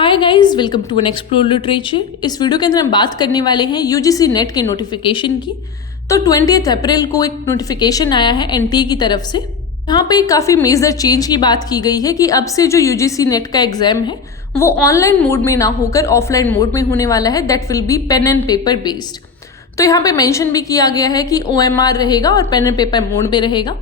Hi guys, welcome to an explore literature. इस video के अंदर हम बात करने वाले हैं यूजीसी नेट के नोटिफिकेशन की। तो 20 अप्रैल को एक नोटिफिकेशन आया है एनटीए की तरफ से। यहाँ पे काफ़ी मेजर चेंज की बात की गई है कि अब से जो यूजीसी नेट का एग्जाम है वो ऑनलाइन मोड में ना होकर ऑफलाइन मोड में होने वाला है। That will be pen and paper based. तो यहाँ पे मेंशन भी किया गया है कि OMR रहेगा और पेन एंड पेपर मोड में रहेगा।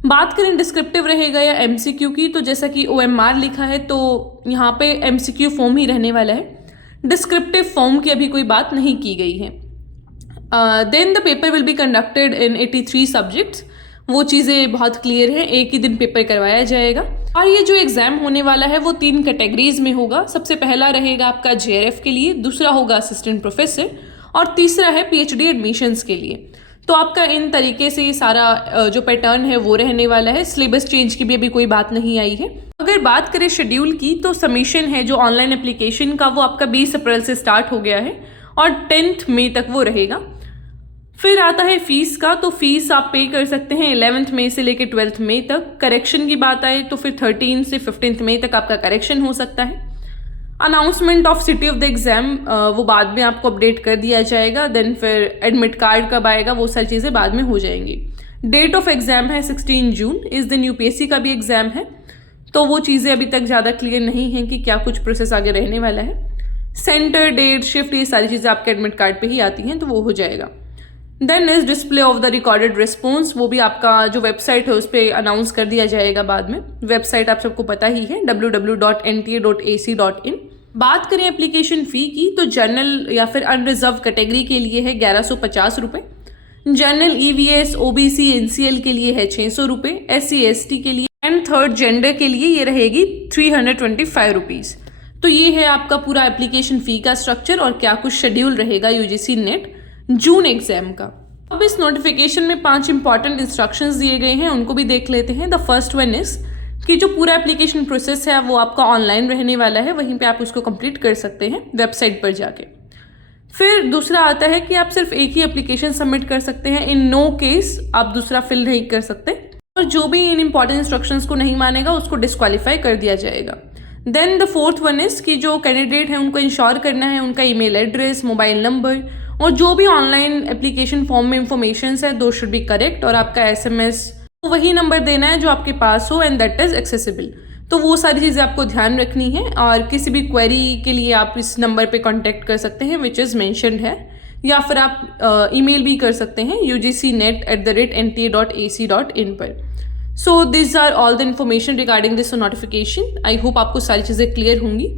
बात करें डिस्क्रिप्टिव रहेगा या MCQ की, तो जैसा कि OMR लिखा है तो यहाँ पे MCQ फॉर्म ही रहने वाला है। डिस्क्रिप्टिव फॉर्म की अभी कोई बात नहीं की गई है। Then the paper will be conducted in 83 subjects. वो चीज़ें बहुत क्लियर हैं, एक ही दिन पेपर करवाया जाएगा। और ये जो एग्ज़ाम होने वाला है वो 3 कैटेगरीज में होगा। सबसे पहला रहेगा आपका JRF के लिए, दूसरा होगा असिस्टेंट प्रोफेसर और तीसरा है PhD एडमिशन्स के लिए। तो आपका इन तरीके से सारा जो पैटर्न है वो रहने वाला है। सिलेबस चेंज की भी अभी कोई बात नहीं आई है। अगर बात करें शेड्यूल की, तो सबमिशन है जो ऑनलाइन एप्लीकेशन का वो आपका 20 अप्रैल से स्टार्ट हो गया है और 10 मई तक वो रहेगा। फिर आता है फीस का, तो फीस आप पे कर सकते हैं 11 मई से लेकर 12 मई तक। करेक्शन की बात आए तो फिर 13 से 15 मई तक आपका करेक्शन हो सकता है। Announcement of city of the exam वो बाद में आपको अपडेट कर दिया जाएगा। देन फिर एडमिट कार्ड कब आएगा वो सारी चीज़ें बाद में हो जाएंगी। डेट ऑफ एग्ज़ाम है 16 जून। इस दिन UPSC का भी एग्ज़ाम है, तो वो चीज़ें अभी तक ज़्यादा क्लियर नहीं हैं कि क्या कुछ प्रोसेस आगे रहने वाला है। सेंटर, डेट, शिफ्ट, ये सारी चीज़ें आपके एडमिट कार्ड पे ही आती हैं, तो वो हो जाएगा। Then is display of the recorded response, वो भी आपका जो वेबसाइट है उस पर अनाउंस कर दिया जाएगा बाद में। वेबसाइट आप सबको पता ही है, www.nta.ac.in। बात करें एप्लीकेशन फ़ी की, तो जनरल या फिर अनरिजर्व कैटेगरी के लिए है 1150 रुपये। जनरल, EVS, OBC, NCL के लिए है 600 रुपये। SC ST के लिए एंड थर्ड जेंडर के लिए ये रहेगी 325 रुपीज़। तो ये है आपका पूरा एप्लीकेशन फ़ी का स्ट्रक्चर और क्या कुछ शेड्यूल रहेगा UGC नेट जून एग्जाम का। अब इस नोटिफिकेशन में 5 इंपॉर्टेंट इंस्ट्रक्शंस दिए गए हैं, उनको भी देख लेते हैं। द फर्स्ट वन इज कि जो पूरा एप्लीकेशन प्रोसेस है वो आपका ऑनलाइन रहने वाला है, वहीं पे आप उसको कंप्लीट कर सकते हैं वेबसाइट पर जाके। फिर दूसरा आता है कि आप सिर्फ एक ही एप्लीकेशन सबमिट कर सकते हैं। इन नो केस आप दूसरा फिल नहीं कर सकते, और जो भी इन इंपॉर्टेंट इंस्ट्रक्शंस को नहीं मानेगा उसको डिस्क्वालीफाई कर दिया जाएगा। Then the fourth one is कि जो कैंडिडेट है उनको इंश्योर करना है उनका ईमेल एड्रेस, मोबाइल नंबर और जो भी ऑनलाइन एप्लीकेशन फॉर्म में इंफॉर्मेशन है दो शुड बी करेक्ट, और आपका SMS वही नंबर देना है जो आपके पास हो एंड दैट इज एक्सेसिबल। तो वो सारी चीज़ें आपको ध्यान रखनी है, और किसी भी क्वेरी के लिए आप इस नंबर पे कांटेक्ट कर सकते हैं विच इज़ मेंशन्ड है, या फिर आप ईमेल भी कर सकते हैं ugcnet@nta.ac.in पर। So this are all the information regarding this notification. I hope आपको सारी चीज़ें क्लियर होंगी।